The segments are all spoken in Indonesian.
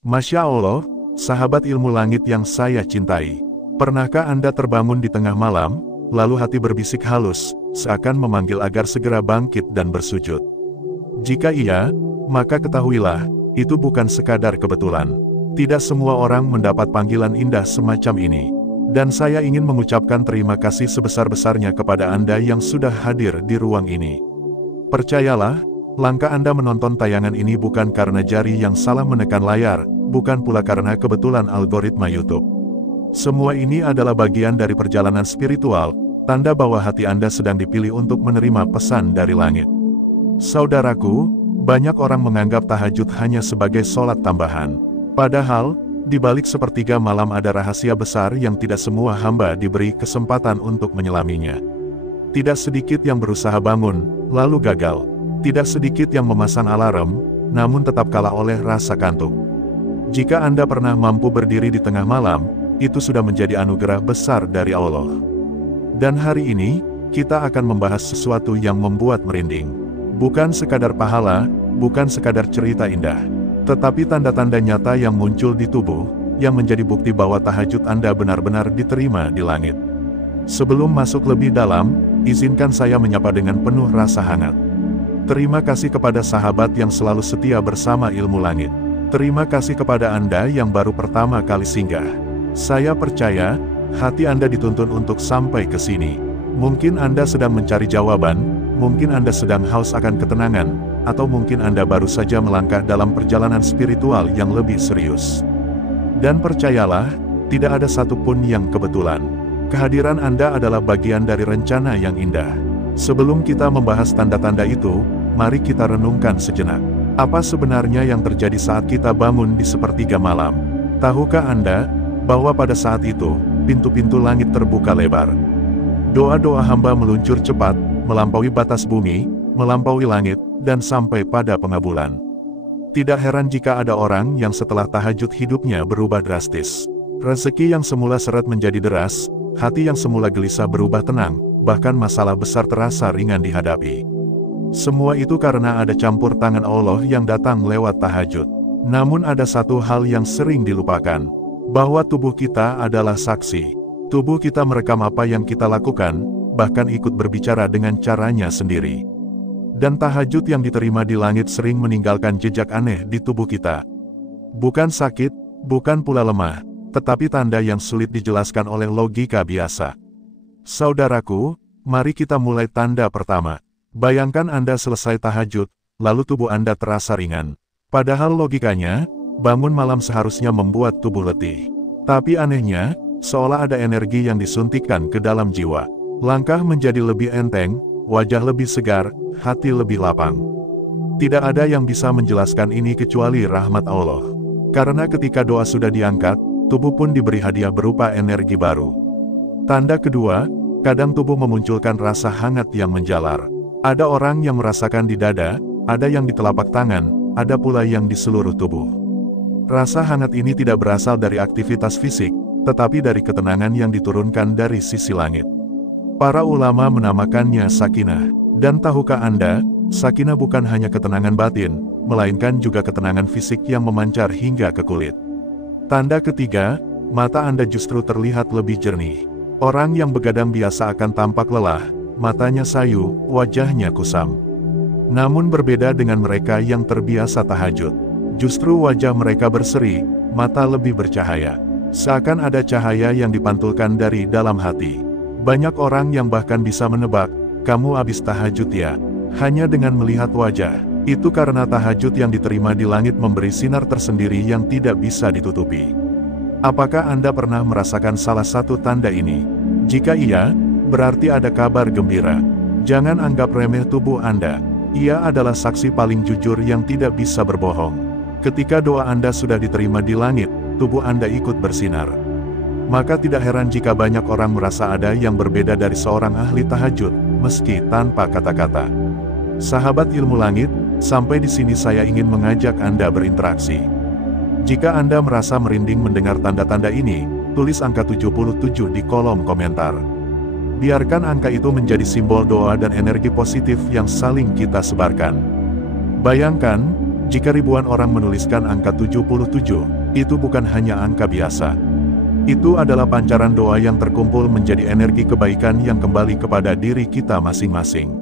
Masya Allah, sahabat ilmu langit yang saya cintai. Pernahkah Anda terbangun di tengah malam, lalu hati berbisik halus, seakan memanggil agar segera bangkit dan bersujud? Jika iya, maka ketahuilah, itu bukan sekadar kebetulan. Tidak semua orang mendapat panggilan indah semacam ini. Dan saya ingin mengucapkan terima kasih sebesar-besarnya kepada Anda yang sudah hadir di ruang ini. Percayalah, langkah Anda menonton tayangan ini bukan karena jari yang salah menekan layar, bukan pula karena kebetulan algoritma YouTube. Semua ini adalah bagian dari perjalanan spiritual, tanda bahwa hati Anda sedang dipilih untuk menerima pesan dari langit. Saudaraku, banyak orang menganggap tahajud hanya sebagai sholat tambahan. Padahal, di balik sepertiga malam ada rahasia besar yang tidak semua hamba diberi kesempatan untuk menyelaminya. Tidak sedikit yang berusaha bangun, lalu gagal. Tidak sedikit yang memasang alarm, namun tetap kalah oleh rasa kantuk. Jika Anda pernah mampu berdiri di tengah malam, itu sudah menjadi anugerah besar dari Allah. Dan hari ini, kita akan membahas sesuatu yang membuat merinding. Bukan sekadar pahala, bukan sekadar cerita indah, tetapi tanda-tanda nyata yang muncul di tubuh, yang menjadi bukti bahwa tahajud Anda benar-benar diterima di langit. Sebelum masuk lebih dalam, izinkan saya menyapa dengan penuh rasa hangat. Terima kasih kepada sahabat yang selalu setia bersama ilmu langit. Terima kasih kepada Anda yang baru pertama kali singgah. Saya percaya, hati Anda dituntun untuk sampai ke sini. Mungkin Anda sedang mencari jawaban, mungkin Anda sedang haus akan ketenangan, atau mungkin Anda baru saja melangkah dalam perjalanan spiritual yang lebih serius. Dan percayalah, tidak ada satupun yang kebetulan. Kehadiran Anda adalah bagian dari rencana yang indah. Sebelum kita membahas tanda-tanda itu, mari kita renungkan sejenak. Apa sebenarnya yang terjadi saat kita bangun di sepertiga malam? Tahukah Anda, bahwa pada saat itu, pintu-pintu langit terbuka lebar. Doa-doa hamba meluncur cepat, melampaui batas bumi, melampaui langit, dan sampai pada pengabulan. Tidak heran jika ada orang yang setelah tahajud hidupnya berubah drastis. Rezeki yang semula seret menjadi deras, hati yang semula gelisah berubah tenang, bahkan masalah besar terasa ringan dihadapi. Semua itu karena ada campur tangan Allah yang datang lewat tahajud. Namun ada satu hal yang sering dilupakan, bahwa tubuh kita adalah saksi. Tubuh kita merekam apa yang kita lakukan, bahkan ikut berbicara dengan caranya sendiri. Dan tahajud yang diterima di langit sering meninggalkan jejak aneh di tubuh kita. Bukan sakit, bukan pula lemah, tetapi tanda yang sulit dijelaskan oleh logika biasa. Saudaraku, mari kita mulai tanda pertama. Bayangkan Anda selesai tahajud, lalu tubuh Anda terasa ringan. Padahal logikanya, bangun malam seharusnya membuat tubuh letih. Tapi anehnya, seolah ada energi yang disuntikkan ke dalam jiwa. Langkah menjadi lebih enteng, wajah lebih segar, hati lebih lapang. Tidak ada yang bisa menjelaskan ini kecuali rahmat Allah. Karena ketika doa sudah diangkat, tubuh pun diberi hadiah berupa energi baru. Tanda kedua, kadang tubuh memunculkan rasa hangat yang menjalar. Ada orang yang merasakan di dada, ada yang di telapak tangan, ada pula yang di seluruh tubuh. Rasa hangat ini tidak berasal dari aktivitas fisik, tetapi dari ketenangan yang diturunkan dari sisi langit. Para ulama menamakannya sakinah. Dan tahukah Anda, sakinah bukan hanya ketenangan batin, melainkan juga ketenangan fisik yang memancar hingga ke kulit. Tanda ketiga, mata Anda justru terlihat lebih jernih. Orang yang begadang biasa akan tampak lelah, matanya sayu, wajahnya kusam. Namun berbeda dengan mereka yang terbiasa tahajud. Justru wajah mereka berseri, mata lebih bercahaya. Seakan ada cahaya yang dipantulkan dari dalam hati. Banyak orang yang bahkan bisa menebak, kamu habis tahajud ya, hanya dengan melihat wajah. Itu karena tahajud yang diterima di langit memberi sinar tersendiri yang tidak bisa ditutupi. Apakah Anda pernah merasakan salah satu tanda ini? Jika iya, berarti ada kabar gembira. Jangan anggap remeh tubuh Anda. Ia adalah saksi paling jujur yang tidak bisa berbohong. Ketika doa Anda sudah diterima di langit, tubuh Anda ikut bersinar. Maka tidak heran jika banyak orang merasa ada yang berbeda dari seorang ahli tahajud, meski tanpa kata-kata. Sahabat ilmu langit, sampai di sini saya ingin mengajak Anda berinteraksi. Jika Anda merasa merinding mendengar tanda-tanda ini, tulis angka 77 di kolom komentar. Biarkan angka itu menjadi simbol doa dan energi positif yang saling kita sebarkan. Bayangkan, Jika ribuan orang menuliskan angka 77, itu bukan hanya angka biasa. Itu adalah pancaran doa yang terkumpul menjadi energi kebaikan yang kembali kepada diri kita masing-masing.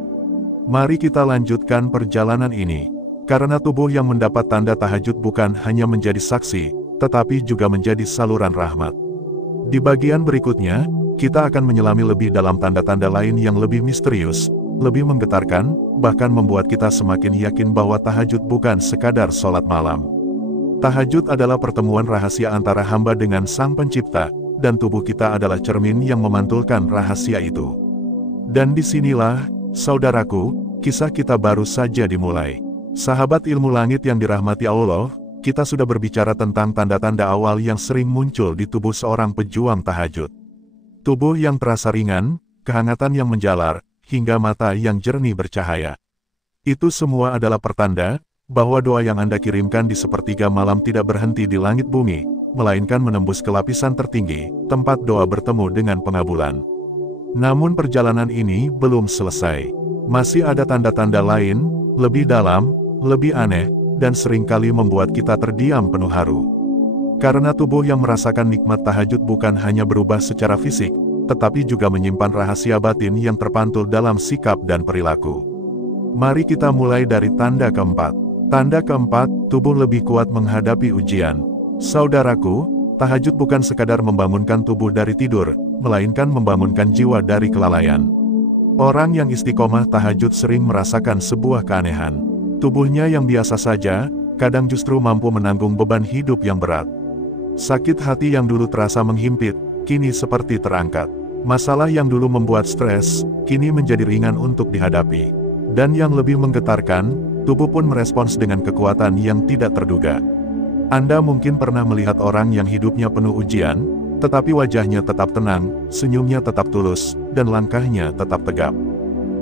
Mari kita lanjutkan perjalanan ini, karena tubuh yang mendapat tanda tahajud bukan hanya menjadi saksi, tetapi juga menjadi saluran rahmat. Di bagian berikutnya, kita akan menyelami lebih dalam tanda-tanda lain yang lebih misterius, lebih menggetarkan, bahkan membuat kita semakin yakin bahwa tahajud bukan sekadar sholat malam. Tahajud adalah pertemuan rahasia antara hamba dengan Sang Pencipta, dan tubuh kita adalah cermin yang memantulkan rahasia itu. Dan disinilah, saudaraku, kisah kita baru saja dimulai. Sahabat ilmu langit yang dirahmati Allah, kita sudah berbicara tentang tanda-tanda awal yang sering muncul di tubuh seorang pejuang tahajud. Tubuh yang terasa ringan, kehangatan yang menjalar, hingga mata yang jernih bercahaya. Itu semua adalah pertanda bahwa doa yang Anda kirimkan di sepertiga malam tidak berhenti di langit bumi, melainkan menembus ke lapisan tertinggi, tempat doa bertemu dengan pengabulan. Namun perjalanan ini belum selesai. Masih ada tanda-tanda lain, lebih dalam, lebih aneh, dan seringkali membuat kita terdiam penuh haru. Karena tubuh yang merasakan nikmat tahajud bukan hanya berubah secara fisik, tetapi juga menyimpan rahasia batin yang terpantul dalam sikap dan perilaku. Mari kita mulai dari tanda keempat. Tanda keempat, tubuh lebih kuat menghadapi ujian. Saudaraku, tahajud bukan sekadar membangunkan tubuh dari tidur, melainkan membangunkan jiwa dari kelalaian. Orang yang istiqomah tahajud sering merasakan sebuah keanehan. Tubuhnya yang biasa saja, kadang justru mampu menanggung beban hidup yang berat. Sakit hati yang dulu terasa menghimpit, kini seperti terangkat. Masalah yang dulu membuat stres, kini menjadi ringan untuk dihadapi. Dan yang lebih menggetarkan, tubuh pun merespons dengan kekuatan yang tidak terduga. Anda mungkin pernah melihat orang yang hidupnya penuh ujian, tetapi wajahnya tetap tenang, senyumnya tetap tulus, dan langkahnya tetap tegap.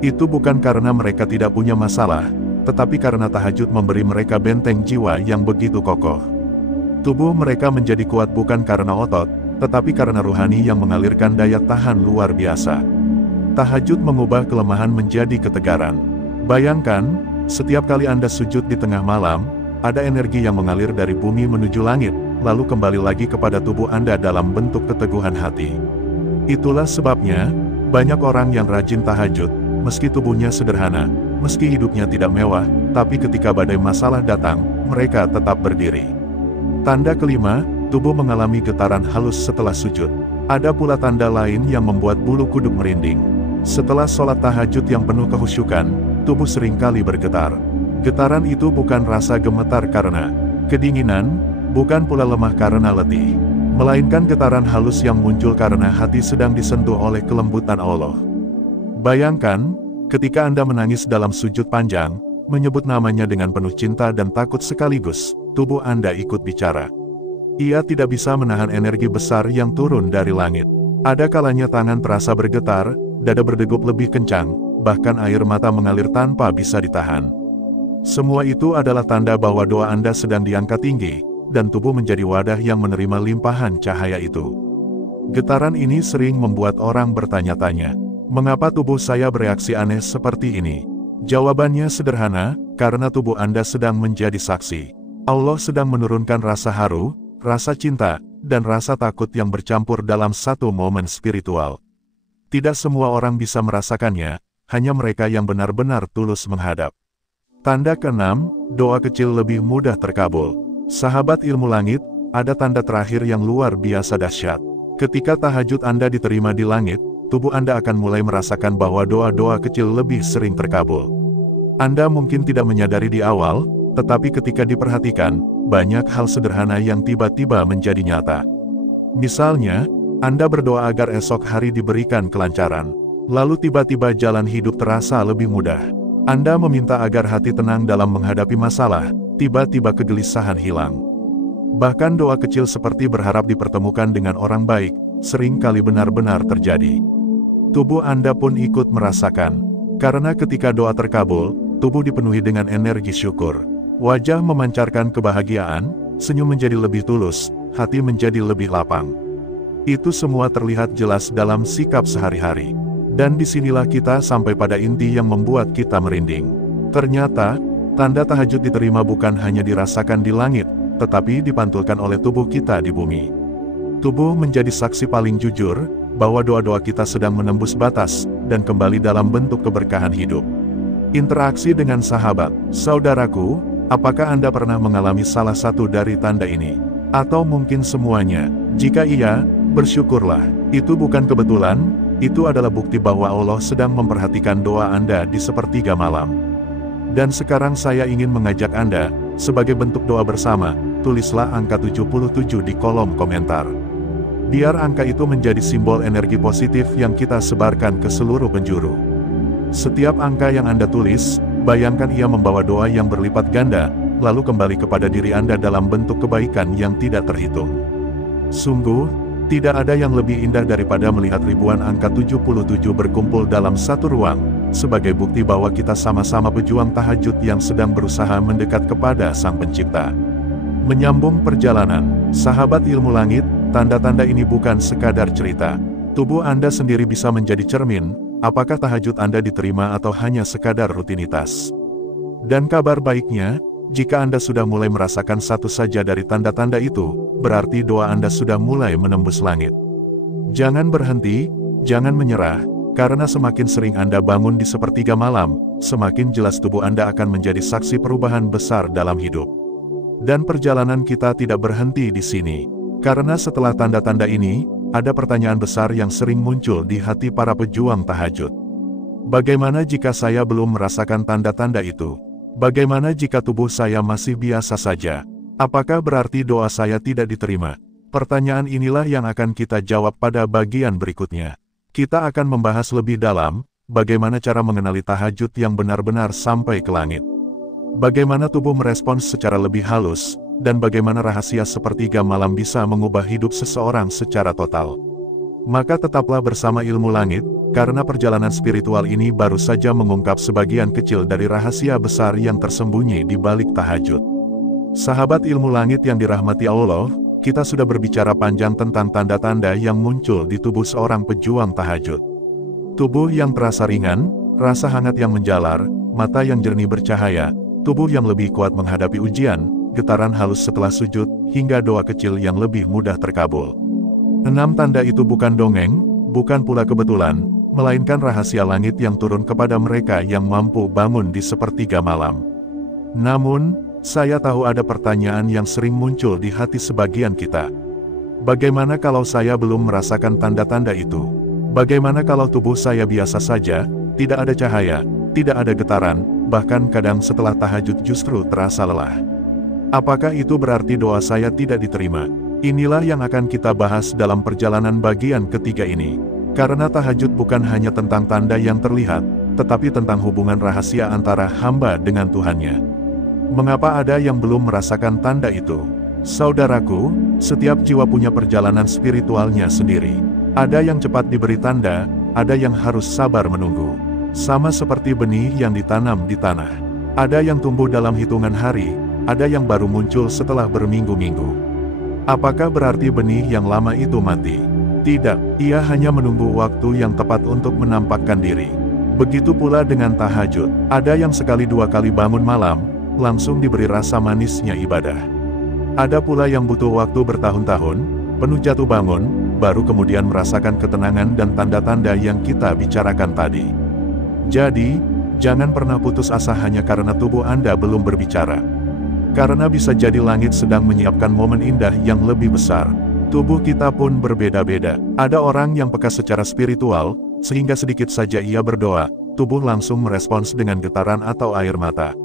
Itu bukan karena mereka tidak punya masalah, tetapi karena tahajud memberi mereka benteng jiwa yang begitu kokoh. Tubuh mereka menjadi kuat bukan karena otot, tetapi karena rohani yang mengalirkan daya tahan luar biasa. Tahajud mengubah kelemahan menjadi ketegaran. Bayangkan, setiap kali Anda sujud di tengah malam, ada energi yang mengalir dari bumi menuju langit, lalu kembali lagi kepada tubuh Anda dalam bentuk keteguhan hati. Itulah sebabnya, banyak orang yang rajin tahajud, meski tubuhnya sederhana, meski hidupnya tidak mewah, tapi ketika badai masalah datang, mereka tetap berdiri. Tanda kelima, tubuh mengalami getaran halus setelah sujud. Ada pula tanda lain yang membuat bulu kuduk merinding. Setelah sholat tahajud yang penuh kehusyukan, tubuh seringkali bergetar. Getaran itu bukan rasa gemetar karena kedinginan, bukan pula lemah karena letih, melainkan getaran halus yang muncul karena hati sedang disentuh oleh kelembutan Allah. Bayangkan, ketika Anda menangis dalam sujud panjang, menyebut namanya dengan penuh cinta dan takut sekaligus, tubuh Anda ikut bicara. Ia tidak bisa menahan energi besar yang turun dari langit. Ada kalanya tangan terasa bergetar, dada berdegup lebih kencang, bahkan air mata mengalir tanpa bisa ditahan. Semua itu adalah tanda bahwa doa Anda sedang diangkat tinggi, dan tubuh menjadi wadah yang menerima limpahan cahaya itu. Getaran ini sering membuat orang bertanya-tanya, mengapa tubuh saya bereaksi aneh seperti ini? Jawabannya sederhana, karena tubuh Anda sedang menjadi saksi. Allah sedang menurunkan rasa haru, rasa cinta, dan rasa takut yang bercampur dalam satu momen spiritual. Tidak semua orang bisa merasakannya, hanya mereka yang benar-benar tulus menghadap. Tanda keenam, doa kecil lebih mudah terkabul. Sahabat ilmu langit, ada tanda terakhir yang luar biasa dahsyat. Ketika tahajud Anda diterima di langit, tubuh Anda akan mulai merasakan bahwa doa-doa kecil lebih sering terkabul. Anda mungkin tidak menyadari di awal, tetapi ketika diperhatikan, banyak hal sederhana yang tiba-tiba menjadi nyata. Misalnya, Anda berdoa agar esok hari diberikan kelancaran. Lalu tiba-tiba jalan hidup terasa lebih mudah. Anda meminta agar hati tenang dalam menghadapi masalah, tiba-tiba kegelisahan hilang. Bahkan doa kecil seperti berharap dipertemukan dengan orang baik, sering kali benar-benar terjadi. Tubuh Anda pun ikut merasakan. Karena ketika doa terkabul, tubuh dipenuhi dengan energi syukur. Wajah memancarkan kebahagiaan, senyum menjadi lebih tulus, hati menjadi lebih lapang. Itu semua terlihat jelas dalam sikap sehari-hari. Dan disinilah kita sampai pada inti yang membuat kita merinding. Ternyata, Tanda tahajud diterima bukan hanya dirasakan di langit, tetapi dipantulkan oleh tubuh kita di bumi. Tubuh menjadi saksi paling jujur, bahwa doa-doa kita sedang menembus batas, dan kembali dalam bentuk keberkahan hidup. Interaksi dengan sahabat, saudaraku, apakah Anda pernah mengalami salah satu dari tanda ini? Atau mungkin semuanya? Jika iya, bersyukurlah. Itu bukan kebetulan, itu adalah bukti bahwa Allah sedang memperhatikan doa Anda di sepertiga malam. Dan sekarang saya ingin mengajak Anda, sebagai bentuk doa bersama, tulislah angka 77 di kolom komentar. Biar angka itu menjadi simbol energi positif yang kita sebarkan ke seluruh penjuru. Setiap angka yang Anda tulis, bayangkan ia membawa doa yang berlipat ganda, lalu kembali kepada diri Anda dalam bentuk kebaikan yang tidak terhitung. Sungguh, tidak ada yang lebih indah daripada melihat ribuan angka 77 berkumpul dalam satu ruang, sebagai bukti bahwa kita sama-sama pejuang tahajud yang sedang berusaha mendekat kepada Sang Pencipta. Menyambung perjalanan, sahabat ilmu langit, tanda-tanda ini bukan sekadar cerita. Tubuh Anda sendiri bisa menjadi cermin, apakah tahajud Anda diterima atau hanya sekadar rutinitas. Dan kabar baiknya, jika Anda sudah mulai merasakan satu saja dari tanda-tanda itu, berarti doa Anda sudah mulai menembus langit. Jangan berhenti, jangan menyerah, karena semakin sering Anda bangun di sepertiga malam, semakin jelas tubuh Anda akan menjadi saksi perubahan besar dalam hidup. Dan perjalanan kita tidak berhenti di sini. Karena setelah tanda-tanda ini, ada pertanyaan besar yang sering muncul di hati para pejuang tahajud. Bagaimana jika saya belum merasakan tanda-tanda itu? Bagaimana jika tubuh saya masih biasa saja? Apakah berarti doa saya tidak diterima? Pertanyaan inilah yang akan kita jawab pada bagian berikutnya. Kita akan membahas lebih dalam, bagaimana cara mengenali tahajud yang benar-benar sampai ke langit. Bagaimana tubuh merespons secara lebih halus, dan bagaimana rahasia sepertiga malam bisa mengubah hidup seseorang secara total. Maka tetaplah bersama Ilmu Langit, karena perjalanan spiritual ini baru saja mengungkap sebagian kecil dari rahasia besar yang tersembunyi di balik tahajud. Sahabat Ilmu Langit yang dirahmati Allah, kita sudah berbicara panjang tentang tanda-tanda yang muncul di tubuh seorang pejuang tahajud. Tubuh yang terasa ringan, rasa hangat yang menjalar, mata yang jernih bercahaya, tubuh yang lebih kuat menghadapi ujian, getaran halus setelah sujud, hingga doa kecil yang lebih mudah terkabul. 6 tanda itu bukan dongeng, bukan pula kebetulan, melainkan rahasia langit yang turun kepada mereka yang mampu bangun di sepertiga malam. Namun, saya tahu ada pertanyaan yang sering muncul di hati sebagian kita. Bagaimana kalau saya belum merasakan tanda-tanda itu? Bagaimana kalau tubuh saya biasa saja, tidak ada cahaya, tidak ada getaran, bahkan kadang setelah tahajud justru terasa lelah? Apakah itu berarti doa saya tidak diterima? Inilah yang akan kita bahas dalam perjalanan bagian ketiga ini. Karena tahajud bukan hanya tentang tanda yang terlihat, tetapi tentang hubungan rahasia antara hamba dengan Tuhannya. Mengapa ada yang belum merasakan tanda itu? Saudaraku, setiap jiwa punya perjalanan spiritualnya sendiri. Ada yang cepat diberi tanda, ada yang harus sabar menunggu. Sama seperti benih yang ditanam di tanah. Ada yang tumbuh dalam hitungan hari, ada yang baru muncul setelah berminggu-minggu. Apakah berarti benih yang lama itu mati? Tidak, ia hanya menunggu waktu yang tepat untuk menampakkan diri. Begitu pula dengan tahajud. Ada yang sekali dua kali bangun malam, langsung diberi rasa manisnya ibadah. Ada pula yang butuh waktu bertahun-tahun, penuh jatuh bangun, baru kemudian merasakan ketenangan dan tanda-tanda yang kita bicarakan tadi. Jadi, jangan pernah putus asa hanya karena tubuh Anda belum berbicara. Karena bisa jadi langit sedang menyiapkan momen indah yang lebih besar. Tubuh kita pun berbeda-beda. Ada orang yang peka secara spiritual, sehingga sedikit saja ia berdoa, tubuh langsung merespons dengan getaran atau air mata.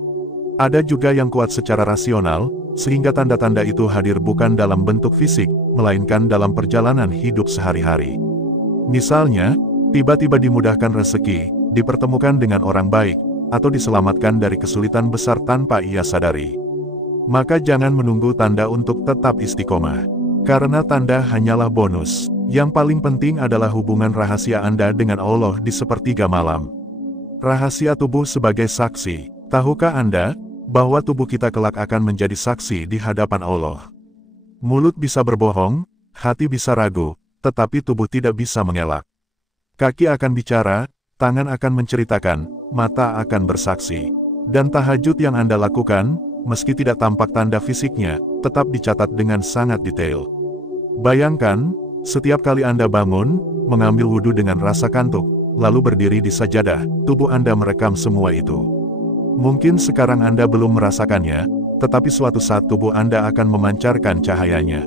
Ada juga yang kuat secara rasional, sehingga tanda-tanda itu hadir bukan dalam bentuk fisik, melainkan dalam perjalanan hidup sehari-hari. Misalnya, tiba-tiba dimudahkan rezeki, dipertemukan dengan orang baik, atau diselamatkan dari kesulitan besar tanpa ia sadari. Maka jangan menunggu tanda untuk tetap istiqomah. Karena tanda hanyalah bonus. Yang paling penting adalah hubungan rahasia Anda dengan Allah di sepertiga malam. Rahasia tubuh sebagai saksi. Tahukah Anda, bahwa tubuh kita kelak akan menjadi saksi di hadapan Allah? Mulut bisa berbohong, hati bisa ragu, tetapi tubuh tidak bisa mengelak. Kaki akan bicara, tangan akan menceritakan, mata akan bersaksi. Dan tahajud yang Anda lakukan, meski tidak tampak tanda fisiknya, tetap dicatat dengan sangat detail. Bayangkan, setiap kali Anda bangun, mengambil wudhu dengan rasa kantuk, lalu berdiri di sajadah, tubuh Anda merekam semua itu. Mungkin sekarang Anda belum merasakannya, tetapi suatu saat tubuh Anda akan memancarkan cahayanya.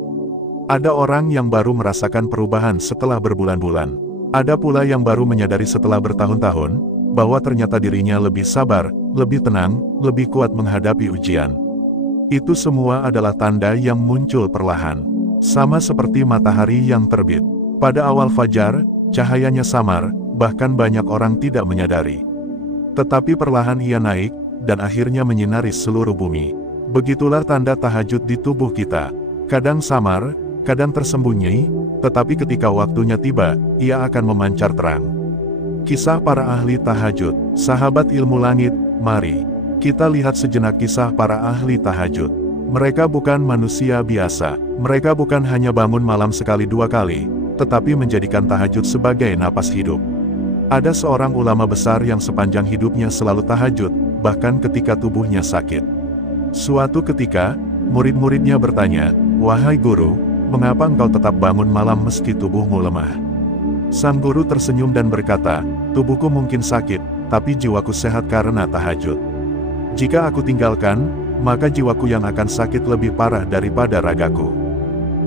Ada orang yang baru merasakan perubahan setelah berbulan-bulan. Ada pula yang baru menyadari setelah bertahun-tahun, bahwa ternyata dirinya lebih sabar, lebih tenang, lebih kuat menghadapi ujian. Itu semua adalah tanda yang muncul perlahan. Sama seperti matahari yang terbit. Pada awal fajar, cahayanya samar, bahkan banyak orang tidak menyadari. Tetapi perlahan ia naik, dan akhirnya menyinari seluruh bumi. Begitulah tanda tahajud di tubuh kita. Kadang samar, kadang tersembunyi, tetapi ketika waktunya tiba, ia akan memancar terang. Kisah para ahli tahajud, sahabat ilmu langit, mari kita lihat sejenak kisah para ahli tahajud. Mereka bukan manusia biasa, mereka bukan hanya bangun malam sekali dua kali, tetapi menjadikan tahajud sebagai napas hidup. Ada seorang ulama besar yang sepanjang hidupnya selalu tahajud, bahkan ketika tubuhnya sakit. Suatu ketika, murid-muridnya bertanya, "Wahai guru, mengapa engkau tetap bangun malam meski tubuhmu lemah?" Sang guru tersenyum dan berkata, "Tubuhku mungkin sakit, tapi jiwaku sehat karena tahajud. Jika aku tinggalkan, maka jiwaku yang akan sakit lebih parah daripada ragaku."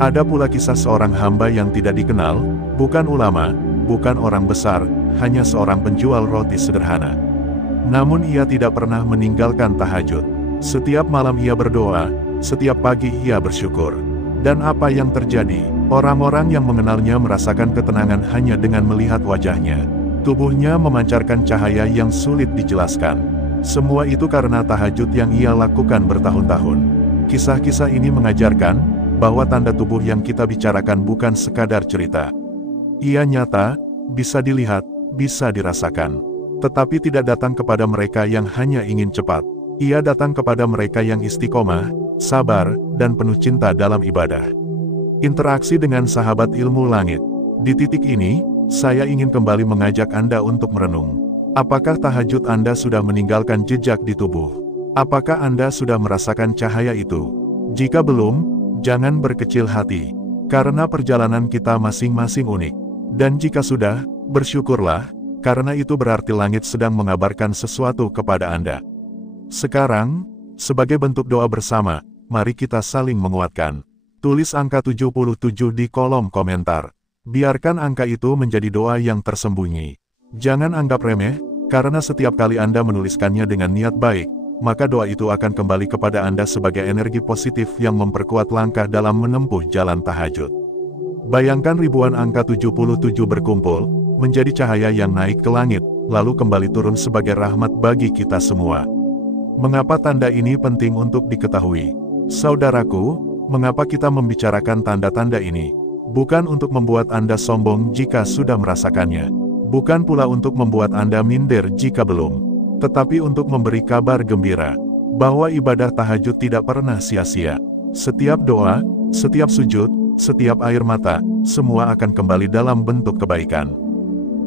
Ada pula kisah seorang hamba yang tidak dikenal, bukan ulama, bukan orang besar, hanya seorang penjual roti sederhana. Namun ia tidak pernah meninggalkan tahajud. Setiap malam ia berdoa, setiap pagi ia bersyukur. Dan apa yang terjadi? Orang-orang yang mengenalnya merasakan ketenangan hanya dengan melihat wajahnya. Tubuhnya memancarkan cahaya yang sulit dijelaskan. Semua itu karena tahajud yang ia lakukan bertahun-tahun. Kisah-kisah ini mengajarkan bahwa tanda tubuh yang kita bicarakan bukan sekadar cerita. Ia nyata, bisa dilihat, bisa dirasakan. Tetapi tidak datang kepada mereka yang hanya ingin cepat. Ia datang kepada mereka yang istiqomah, sabar, dan penuh cinta dalam ibadah. Interaksi dengan sahabat ilmu langit. Di titik ini, saya ingin kembali mengajak Anda untuk merenung. Apakah tahajud Anda sudah meninggalkan jejak di tubuh? Apakah Anda sudah merasakan cahaya itu? Jika belum, jangan berkecil hati, karena perjalanan kita masing-masing unik. Dan jika sudah, bersyukurlah, karena itu berarti langit sedang mengabarkan sesuatu kepada Anda. Sekarang, sebagai bentuk doa bersama, mari kita saling menguatkan. Tulis angka 77 di kolom komentar. Biarkan angka itu menjadi doa yang tersembunyi. Jangan anggap remeh, karena setiap kali Anda menuliskannya dengan niat baik, maka doa itu akan kembali kepada Anda sebagai energi positif yang memperkuat langkah dalam menempuh jalan tahajud. Bayangkan ribuan angka 77 berkumpul, menjadi cahaya yang naik ke langit, lalu kembali turun sebagai rahmat bagi kita semua. Mengapa tanda ini penting untuk diketahui? Saudaraku, mengapa kita membicarakan tanda-tanda ini? Bukan untuk membuat Anda sombong jika sudah merasakannya. Bukan pula untuk membuat Anda minder jika belum. Tetapi untuk memberi kabar gembira, bahwa ibadah tahajud tidak pernah sia-sia. Setiap doa, setiap sujud, setiap air mata, semua akan kembali dalam bentuk kebaikan.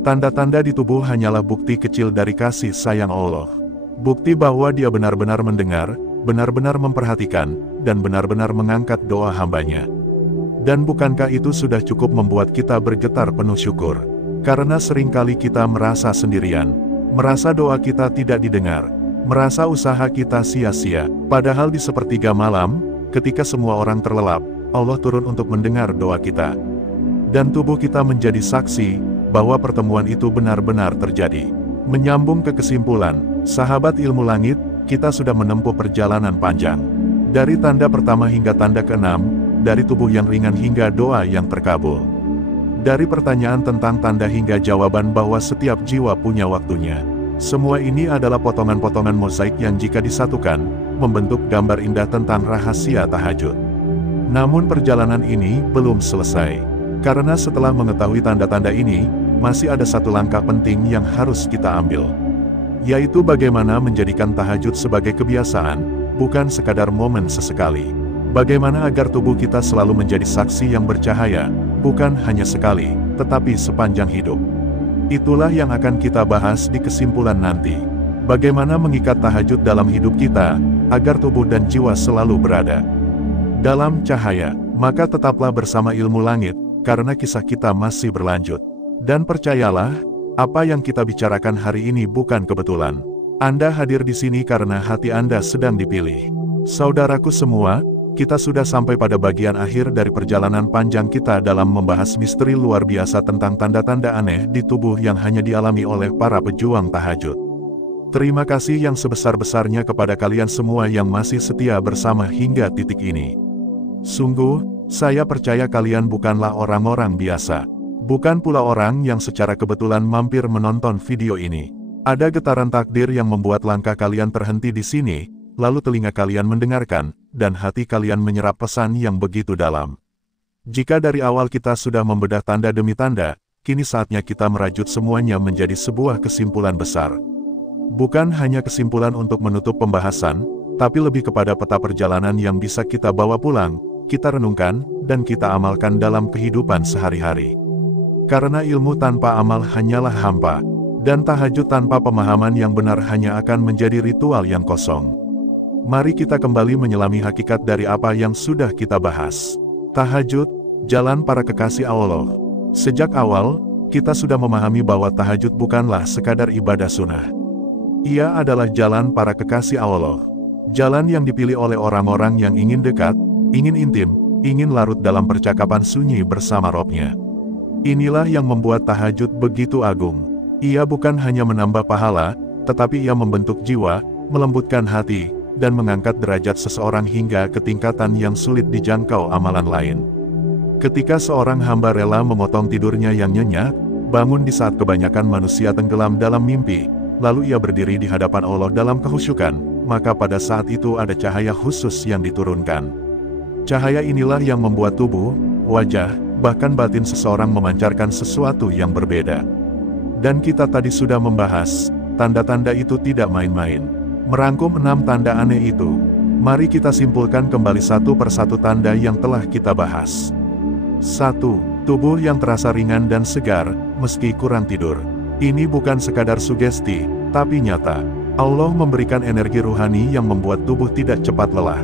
Tanda-tanda di tubuh hanyalah bukti kecil dari kasih sayang Allah. Bukti bahwa Dia benar-benar mendengar, benar-benar memperhatikan, dan benar-benar mengangkat doa hambanya. Dan bukankah itu sudah cukup membuat kita bergetar penuh syukur? Karena seringkali kita merasa sendirian, merasa doa kita tidak didengar, merasa usaha kita sia-sia. Padahal di sepertiga malam, ketika semua orang terlelap, Allah turun untuk mendengar doa kita. Dan tubuh kita menjadi saksi, bahwa pertemuan itu benar-benar terjadi. Menyambung ke kesimpulan, sahabat ilmu langit, kita sudah menempuh perjalanan panjang. Dari tanda pertama hingga tanda keenam, dari tubuh yang ringan hingga doa yang terkabul. Dari pertanyaan tentang tanda hingga jawaban bahwa setiap jiwa punya waktunya. Semua ini adalah potongan-potongan mozaik yang jika disatukan, membentuk gambar indah tentang rahasia tahajud. Namun perjalanan ini belum selesai. Karena setelah mengetahui tanda-tanda ini, masih ada satu langkah penting yang harus kita ambil. Yaitu bagaimana menjadikan tahajud sebagai kebiasaan, bukan sekadar momen sesekali. Bagaimana agar tubuh kita selalu menjadi saksi yang bercahaya, bukan hanya sekali, tetapi sepanjang hidup. Itulah yang akan kita bahas di kesimpulan nanti. Bagaimana mengikat tahajud dalam hidup kita, agar tubuh dan jiwa selalu berada dalam cahaya, maka tetaplah bersama Ilmu Langit, karena kisah kita masih berlanjut. Dan percayalah, apa yang kita bicarakan hari ini bukan kebetulan. Anda hadir di sini karena hati Anda sedang dipilih. Saudaraku semua, kita sudah sampai pada bagian akhir dari perjalanan panjang kita dalam membahas misteri luar biasa tentang tanda-tanda aneh di tubuh yang hanya dialami oleh para pejuang tahajud. Terima kasih yang sebesar-besarnya kepada kalian semua yang masih setia bersama hingga titik ini. Sungguh, saya percaya kalian bukanlah orang-orang biasa. Bukan pula orang yang secara kebetulan mampir menonton video ini. Ada getaran takdir yang membuat langkah kalian terhenti di sini, lalu telinga kalian mendengarkan, dan hati kalian menyerap pesan yang begitu dalam. Jika dari awal kita sudah membedah tanda demi tanda, kini saatnya kita merajut semuanya menjadi sebuah kesimpulan besar. Bukan hanya kesimpulan untuk menutup pembahasan, tapi lebih kepada peta perjalanan yang bisa kita bawa pulang, kita renungkan, dan kita amalkan dalam kehidupan sehari-hari. Karena ilmu tanpa amal hanyalah hampa, dan tahajud tanpa pemahaman yang benar hanya akan menjadi ritual yang kosong. Mari kita kembali menyelami hakikat dari apa yang sudah kita bahas. Tahajud, jalan para kekasih Allah. Sejak awal, kita sudah memahami bahwa tahajud bukanlah sekadar ibadah sunnah. Ia adalah jalan para kekasih Allah. Jalan yang dipilih oleh orang-orang yang ingin dekat, ingin intim, ingin larut dalam percakapan sunyi bersama Robnya. Inilah yang membuat tahajud begitu agung. Ia bukan hanya menambah pahala, tetapi ia membentuk jiwa, melembutkan hati, dan mengangkat derajat seseorang hingga ke tingkatan yang sulit dijangkau amalan lain. Ketika seorang hamba rela memotong tidurnya yang nyenyak, bangun di saat kebanyakan manusia tenggelam dalam mimpi, lalu ia berdiri di hadapan Allah dalam kehusyukan, maka pada saat itu ada cahaya khusus yang diturunkan. Cahaya inilah yang membuat tubuh, wajah, bahkan batin seseorang memancarkan sesuatu yang berbeda. Dan kita tadi sudah membahas, tanda-tanda itu tidak main-main. Merangkum 6 tanda aneh itu, mari kita simpulkan kembali satu persatu tanda yang telah kita bahas. 1. Tubuh yang terasa ringan dan segar, meski kurang tidur. Ini bukan sekadar sugesti, tapi nyata. Allah memberikan energi ruhani yang membuat tubuh tidak cepat lelah.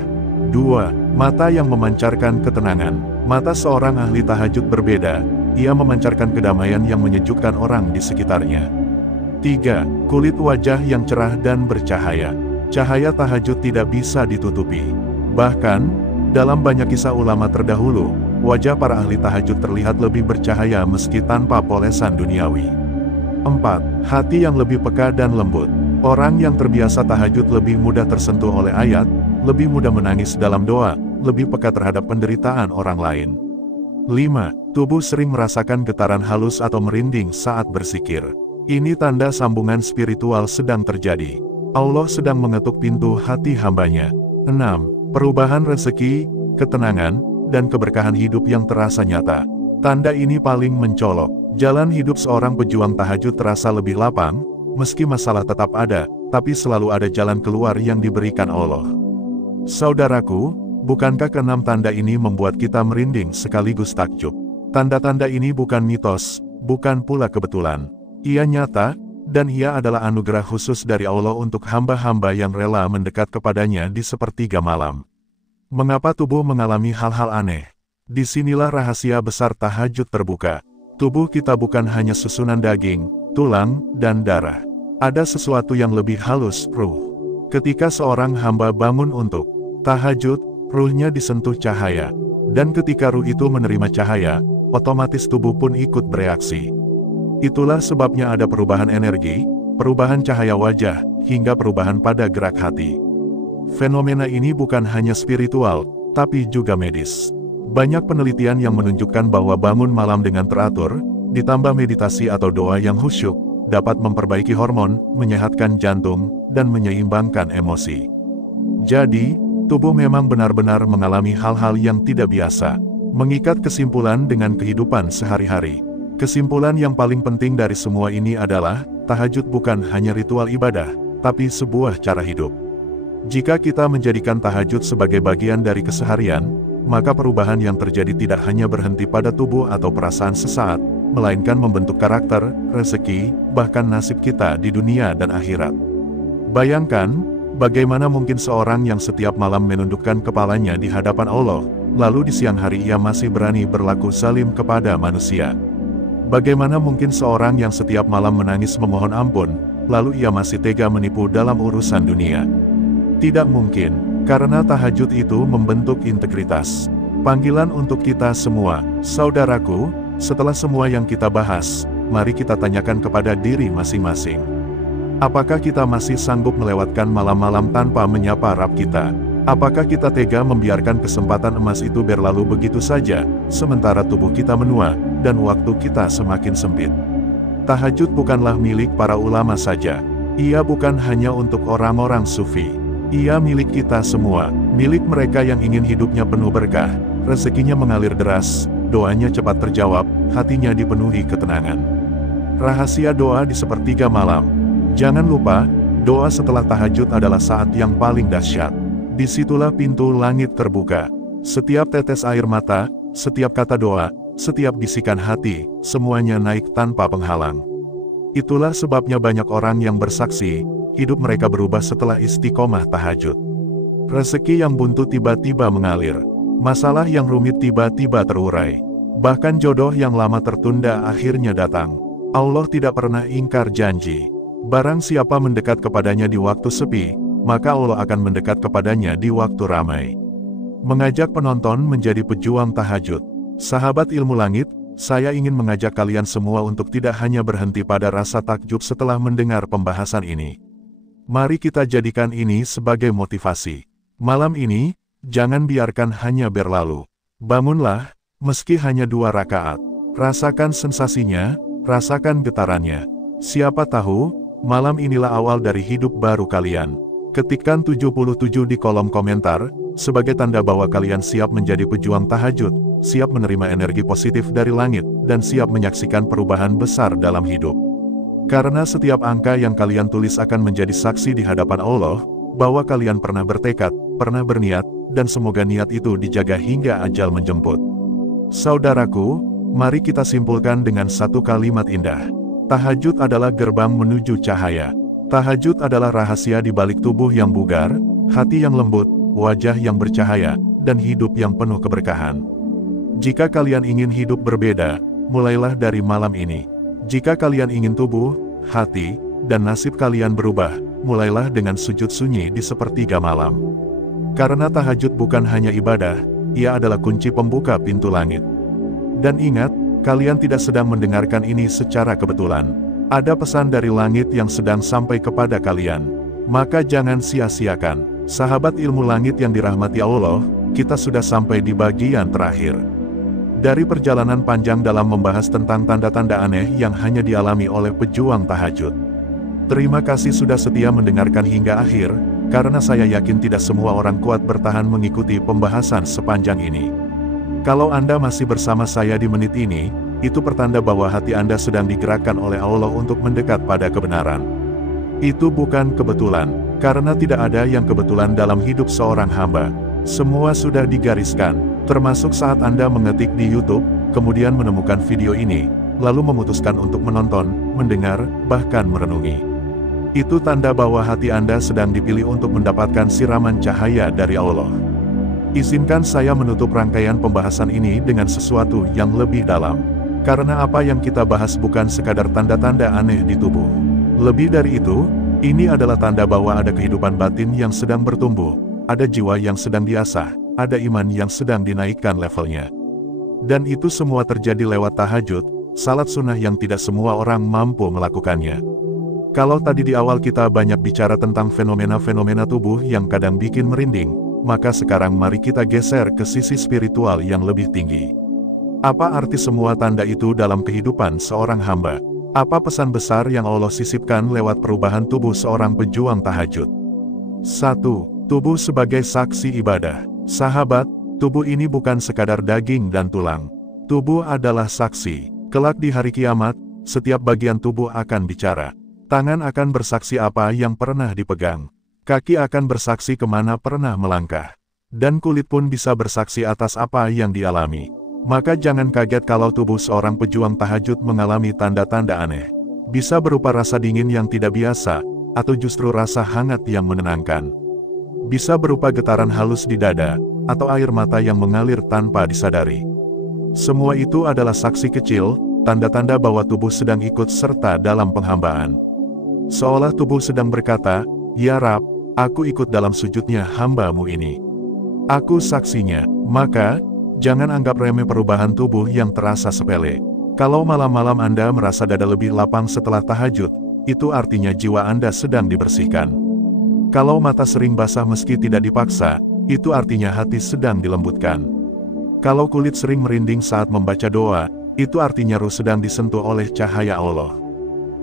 2. Mata yang memancarkan ketenangan. Mata seorang ahli tahajud berbeda. Ia memancarkan kedamaian yang menyejukkan orang di sekitarnya. 3. Kulit wajah yang cerah dan bercahaya. Cahaya tahajud tidak bisa ditutupi. Bahkan, dalam banyak kisah ulama terdahulu, wajah para ahli tahajud terlihat lebih bercahaya meski tanpa polesan duniawi. 4. Hati yang lebih peka dan lembut. Orang yang terbiasa tahajud lebih mudah tersentuh oleh ayat, lebih mudah menangis dalam doa, lebih peka terhadap penderitaan orang lain. 5. Tubuh sering merasakan getaran halus atau merinding saat berzikir. Ini tanda sambungan spiritual sedang terjadi. Allah sedang mengetuk pintu hati hambanya. 6. Perubahan rezeki, ketenangan, dan keberkahan hidup yang terasa nyata. Tanda ini paling mencolok. Jalan hidup seorang pejuang tahajud terasa lebih lapang, meski masalah tetap ada, tapi selalu ada jalan keluar yang diberikan Allah. Saudaraku, bukankah ke-6 tanda ini membuat kita merinding sekaligus takjub? Tanda-tanda ini bukan mitos, bukan pula kebetulan. Ia nyata, dan ia adalah anugerah khusus dari Allah untuk hamba-hamba yang rela mendekat kepadanya di sepertiga malam. Mengapa tubuh mengalami hal-hal aneh? Disinilah rahasia besar tahajud terbuka. Tubuh kita bukan hanya susunan daging, tulang, dan darah. Ada sesuatu yang lebih halus, ruh. Ketika seorang hamba bangun untuk tahajud, ruhnya disentuh cahaya. Dan ketika ruh itu menerima cahaya, otomatis tubuh pun ikut bereaksi. Itulah sebabnya ada perubahan energi, perubahan cahaya wajah, hingga perubahan pada gerak hati. Fenomena ini bukan hanya spiritual, tapi juga medis. Banyak penelitian yang menunjukkan bahwa bangun malam dengan teratur, ditambah meditasi atau doa yang khusyuk, dapat memperbaiki hormon, menyehatkan jantung, dan menyeimbangkan emosi. Jadi, tubuh memang benar-benar mengalami hal-hal yang tidak biasa. Mengikat kesimpulan dengan kehidupan sehari-hari. Kesimpulan yang paling penting dari semua ini adalah, tahajud bukan hanya ritual ibadah, tapi sebuah cara hidup. Jika kita menjadikan tahajud sebagai bagian dari keseharian, maka perubahan yang terjadi tidak hanya berhenti pada tubuh atau perasaan sesaat, melainkan membentuk karakter, rezeki, bahkan nasib kita di dunia dan akhirat. Bayangkan, bagaimana mungkin seorang yang setiap malam menundukkan kepalanya di hadapan Allah, lalu di siang hari ia masih berani berlaku zalim kepada manusia. Bagaimana mungkin seorang yang setiap malam menangis memohon ampun, lalu ia masih tega menipu dalam urusan dunia? Tidak mungkin, karena tahajud itu membentuk integritas. Panggilan untuk kita semua, saudaraku, setelah semua yang kita bahas, mari kita tanyakan kepada diri masing-masing. Apakah kita masih sanggup melewatkan malam-malam tanpa menyapa Rabb kita? Apakah kita tega membiarkan kesempatan emas itu berlalu begitu saja, sementara tubuh kita menua, dan waktu kita semakin sempit? Tahajud bukanlah milik para ulama saja. Ia bukan hanya untuk orang-orang sufi. Ia milik kita semua, milik mereka yang ingin hidupnya penuh berkah, rezekinya mengalir deras, doanya cepat terjawab, hatinya dipenuhi ketenangan. Rahasia doa di sepertiga malam. Jangan lupa, doa setelah tahajud adalah saat yang paling dahsyat. Disitulah pintu langit terbuka. Setiap tetes air mata, setiap kata doa, setiap bisikan hati, semuanya naik tanpa penghalang. Itulah sebabnya banyak orang yang bersaksi, hidup mereka berubah setelah istiqomah tahajud. Rezeki yang buntu tiba-tiba mengalir. Masalah yang rumit tiba-tiba terurai. Bahkan jodoh yang lama tertunda akhirnya datang. Allah tidak pernah ingkar janji. Barang siapa mendekat kepadanya di waktu sepi, maka Allah akan mendekat kepadanya di waktu ramai. Mengajak penonton menjadi pejuang tahajud. Sahabat ilmu langit, saya ingin mengajak kalian semua untuk tidak hanya berhenti pada rasa takjub setelah mendengar pembahasan ini. Mari kita jadikan ini sebagai motivasi. Malam ini, jangan biarkan hanya berlalu. Bangunlah, meski hanya 2 rakaat. Rasakan sensasinya, rasakan getarannya. Siapa tahu, malam inilah awal dari hidup baru kalian. Ketikkan 77 di kolom komentar, sebagai tanda bahwa kalian siap menjadi pejuang tahajud, siap menerima energi positif dari langit, dan siap menyaksikan perubahan besar dalam hidup. Karena setiap angka yang kalian tulis akan menjadi saksi di hadapan Allah, bahwa kalian pernah bertekad, pernah berniat, dan semoga niat itu dijaga hingga ajal menjemput. Saudaraku, mari kita simpulkan dengan satu kalimat indah. Tahajud adalah gerbang menuju cahaya. Tahajud adalah rahasia di balik tubuh yang bugar, hati yang lembut, wajah yang bercahaya, dan hidup yang penuh keberkahan. Jika kalian ingin hidup berbeda, mulailah dari malam ini. Jika kalian ingin tubuh, hati, dan nasib kalian berubah, mulailah dengan sujud sunyi di sepertiga malam. Karena tahajud bukan hanya ibadah, ia adalah kunci pembuka pintu langit. Dan ingat, kalian tidak sedang mendengarkan ini secara kebetulan. Ada pesan dari langit yang sedang sampai kepada kalian. Maka jangan sia-siakan. Sahabat ilmu langit yang dirahmati Allah, kita sudah sampai di bagian terakhir. Dari perjalanan panjang dalam membahas tentang tanda-tanda aneh yang hanya dialami oleh pejuang tahajud. Terima kasih sudah setia mendengarkan hingga akhir, karena saya yakin tidak semua orang kuat bertahan mengikuti pembahasan sepanjang ini. Kalau Anda masih bersama saya di menit ini, itu pertanda bahwa hati Anda sedang digerakkan oleh Allah untuk mendekat pada kebenaran. Itu bukan kebetulan, karena tidak ada yang kebetulan dalam hidup seorang hamba. Semua sudah digariskan. Termasuk saat Anda mengetik di YouTube, kemudian menemukan video ini, lalu memutuskan untuk menonton, mendengar, bahkan merenungi. Itu tanda bahwa hati Anda sedang dipilih untuk mendapatkan siraman cahaya dari Allah. Izinkan saya menutup rangkaian pembahasan ini dengan sesuatu yang lebih dalam. Karena apa yang kita bahas bukan sekadar tanda-tanda aneh di tubuh. Lebih dari itu, ini adalah tanda bahwa ada kehidupan batin yang sedang bertumbuh, ada jiwa yang sedang diasah, ada iman yang sedang dinaikkan levelnya. Dan itu semua terjadi lewat tahajud, salat sunnah yang tidak semua orang mampu melakukannya. Kalau tadi di awal kita banyak bicara tentang fenomena-fenomena tubuh yang kadang bikin merinding, maka sekarang mari kita geser ke sisi spiritual yang lebih tinggi. Apa arti semua tanda itu dalam kehidupan seorang hamba? Apa pesan besar yang Allah sisipkan lewat perubahan tubuh seorang pejuang tahajud? 1. Tubuh sebagai saksi ibadah. Sahabat, tubuh ini bukan sekadar daging dan tulang. Tubuh adalah saksi. Kelak di hari kiamat, setiap bagian tubuh akan bicara. Tangan akan bersaksi apa yang pernah dipegang. Kaki akan bersaksi kemana pernah melangkah. Dan kulit pun bisa bersaksi atas apa yang dialami. Maka jangan kaget kalau tubuh seorang pejuang tahajud mengalami tanda-tanda aneh. Bisa berupa rasa dingin yang tidak biasa, atau justru rasa hangat yang menenangkan. Bisa berupa getaran halus di dada, atau air mata yang mengalir tanpa disadari. Semua itu adalah saksi kecil, tanda-tanda bahwa tubuh sedang ikut serta dalam penghambaan. Seolah tubuh sedang berkata, "Ya Rab, aku ikut dalam sujudnya hamba-Mu ini. Aku saksinya." Maka, jangan anggap remeh perubahan tubuh yang terasa sepele. Kalau malam-malam Anda merasa dada lebih lapang setelah tahajud, itu artinya jiwa Anda sedang dibersihkan. Kalau mata sering basah meski tidak dipaksa, itu artinya hati sedang dilembutkan. Kalau kulit sering merinding saat membaca doa, itu artinya ruh sedang disentuh oleh cahaya Allah.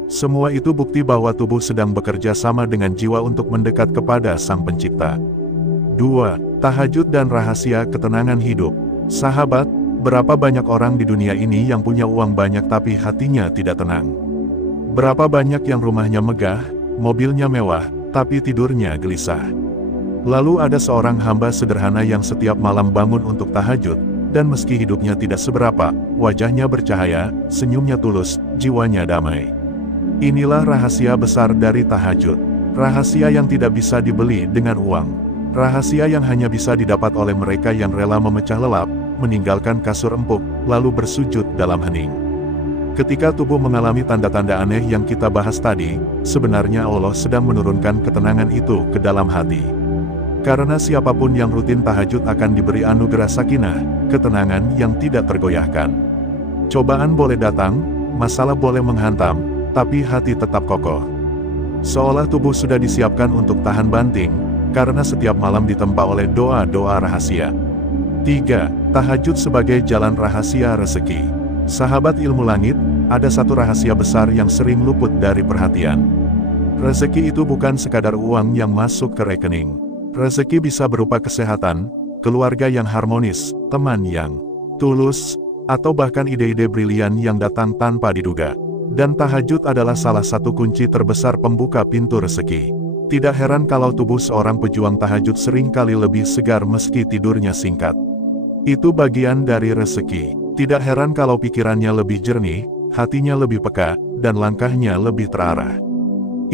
Semua itu bukti bahwa tubuh sedang bekerja sama dengan jiwa untuk mendekat kepada Sang Pencipta. 2. Tahajud dan rahasia ketenangan hidup. Sahabat, berapa banyak orang di dunia ini yang punya uang banyak tapi hatinya tidak tenang? Berapa banyak yang rumahnya megah, mobilnya mewah, tapi tidurnya gelisah? Lalu ada seorang hamba sederhana yang setiap malam bangun untuk tahajud, dan meski hidupnya tidak seberapa, wajahnya bercahaya, senyumnya tulus, jiwanya damai. Inilah rahasia besar dari tahajud. Rahasia yang tidak bisa dibeli dengan uang. Rahasia yang hanya bisa didapat oleh mereka yang rela memecah lelap, meninggalkan kasur empuk, lalu bersujud dalam hening. Ketika tubuh mengalami tanda-tanda aneh yang kita bahas tadi, sebenarnya Allah sedang menurunkan ketenangan itu ke dalam hati. Karena siapapun yang rutin tahajud akan diberi anugerah sakinah, ketenangan yang tidak tergoyahkan. Cobaan boleh datang, masalah boleh menghantam, tapi hati tetap kokoh. Seolah tubuh sudah disiapkan untuk tahan banting, karena setiap malam ditempa oleh doa-doa rahasia. 3. Tahajud sebagai jalan rahasia rezeki. Sahabat ilmu langit, ada satu rahasia besar yang sering luput dari perhatian. Rezeki itu bukan sekadar uang yang masuk ke rekening. Rezeki bisa berupa kesehatan, keluarga yang harmonis, teman yang tulus, atau bahkan ide-ide brilian yang datang tanpa diduga. Dan tahajud adalah salah satu kunci terbesar pembuka pintu rezeki. Tidak heran kalau tubuh seorang pejuang tahajud sering kali lebih segar meski tidurnya singkat. Itu bagian dari rezeki. Tidak heran kalau pikirannya lebih jernih, hatinya lebih peka, dan langkahnya lebih terarah.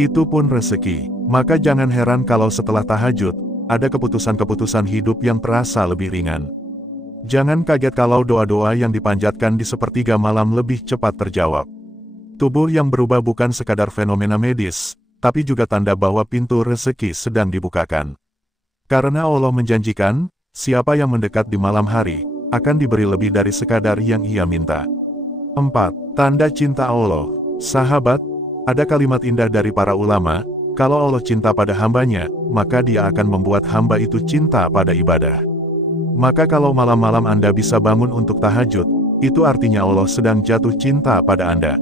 Itu pun rezeki. Maka jangan heran kalau setelah tahajud, ada keputusan-keputusan hidup yang terasa lebih ringan. Jangan kaget kalau doa-doa yang dipanjatkan di sepertiga malam lebih cepat terjawab. Tubuh yang berubah bukan sekadar fenomena medis, tapi juga tanda bahwa pintu rezeki sedang dibukakan. Karena Allah menjanjikan, siapa yang mendekat di malam hari, akan diberi lebih dari sekadar yang ia minta. 4. Tanda cinta Allah. Sahabat, ada kalimat indah dari para ulama, kalau Allah cinta pada hambanya, maka Dia akan membuat hamba itu cinta pada ibadah. Maka kalau malam-malam Anda bisa bangun untuk tahajud, itu artinya Allah sedang jatuh cinta pada Anda.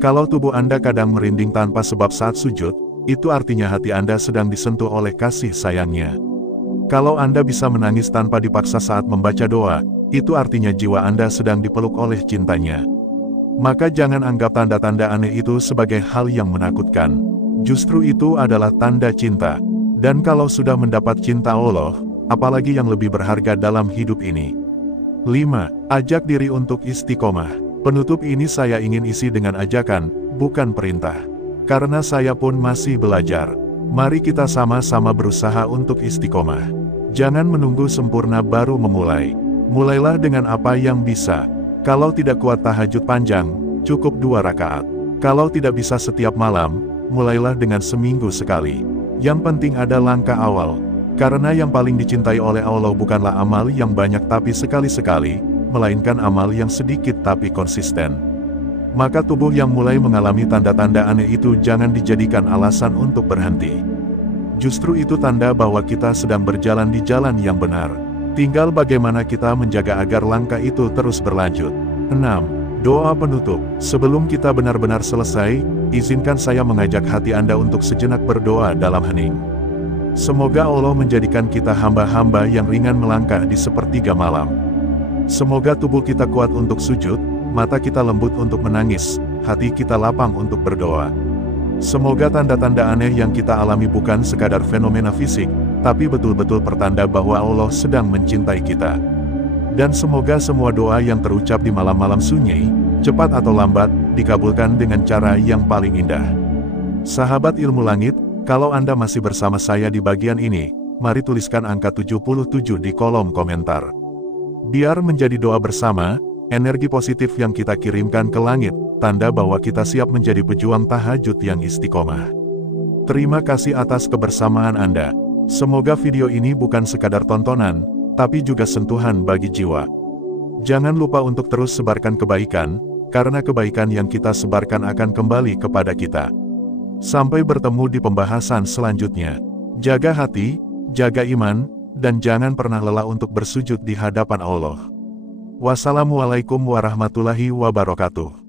Kalau tubuh Anda kadang merinding tanpa sebab saat sujud, itu artinya hati Anda sedang disentuh oleh kasih sayangnya. Kalau Anda bisa menangis tanpa dipaksa saat membaca doa, itu artinya jiwa Anda sedang dipeluk oleh cintanya. Maka jangan anggap tanda-tanda aneh itu sebagai hal yang menakutkan. Justru itu adalah tanda cinta. Dan kalau sudah mendapat cinta Allah, apalagi yang lebih berharga dalam hidup ini. 5. Ajak diri untuk istiqomah. Penutup ini saya ingin isi dengan ajakan, bukan perintah. Karena saya pun masih belajar. Mari kita sama-sama berusaha untuk istiqomah. Jangan menunggu sempurna baru memulai. Mulailah dengan apa yang bisa. Kalau tidak kuat tahajud panjang, cukup 2 rakaat. Kalau tidak bisa setiap malam, mulailah dengan seminggu sekali. Yang penting ada langkah awal. Karena yang paling dicintai oleh Allah bukanlah amal yang banyak tapi sekali-sekali, melainkan amal yang sedikit tapi konsisten. Maka tubuh yang mulai mengalami tanda-tanda aneh itu jangan dijadikan alasan untuk berhenti. Justru itu tanda bahwa kita sedang berjalan di jalan yang benar. Tinggal bagaimana kita menjaga agar langkah itu terus berlanjut. 6. Doa penutup. Sebelum kita benar-benar selesai, izinkan saya mengajak hati Anda untuk sejenak berdoa dalam hening. Semoga Allah menjadikan kita hamba-hamba yang ringan melangkah di sepertiga malam. Semoga tubuh kita kuat untuk sujud, mata kita lembut untuk menangis, hati kita lapang untuk berdoa. Semoga tanda-tanda aneh yang kita alami bukan sekadar fenomena fisik, tapi betul-betul pertanda bahwa Allah sedang mencintai kita. Dan semoga semua doa yang terucap di malam-malam sunyi, cepat atau lambat, dikabulkan dengan cara yang paling indah. Sahabat ilmu langit, Kalau Anda masih bersama saya di bagian ini, mari tuliskan angka 77 di kolom komentar. Biar menjadi doa bersama, energi positif yang kita kirimkan ke langit, tanda bahwa kita siap menjadi pejuang tahajud yang istiqomah. Terima kasih atas kebersamaan Anda. Semoga video ini bukan sekadar tontonan, tapi juga sentuhan bagi jiwa. Jangan lupa untuk terus sebarkan kebaikan, karena kebaikan yang kita sebarkan akan kembali kepada kita. Sampai bertemu di pembahasan selanjutnya. Jaga hati, jaga iman, dan jangan pernah lelah untuk bersujud di hadapan Allah. Wassalamualaikum warahmatullahi wabarakatuh.